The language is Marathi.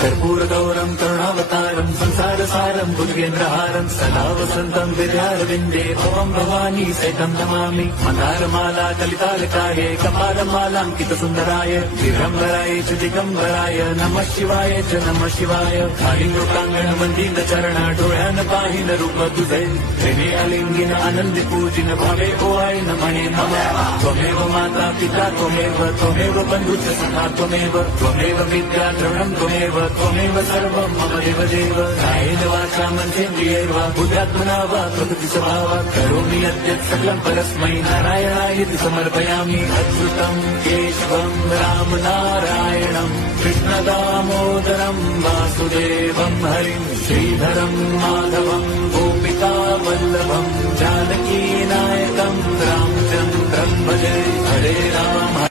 कर्पूरगौरं करुणावतारं संसारसारं भुजगेन्द्रहारं सदा वसन्तं हृदयारविन्दे भवं भवानी सहितं नमामि। मन्दारमाला कलितालकाय कपालमालाङ्कितसुन्दराय दिगम्बराय च दिगम्बराय नमः शिवाय च नमः शिवाय। मंदिर डोळ्यान पाहिन रूप तुझे प्रेमे अलिंगिन आनंदी पूजिन भावे ओवाळीन म्हणे नमः। त्वमेव माता पिता त्वमेव बंधुश्च सखा त्वमेव विद्या द्रविणं त्वमेव सर्वं मम देवदेव। कायेन वाचा मनसेन्द्रियैर्वा बुद्ध्यात्मना वा प्रकृति स्वभावात् करोमि यद्यत् सकलं परस्मै नारायणायेति समर्पयामि। अच्युतं केशवं राम नारायणं कृष्णदामोदरं वासुदेवं हरिं श्रीधरं माधवं गोपिका वल्लभं जानकी नायकं रामचन्द्रं भजे। हरे राम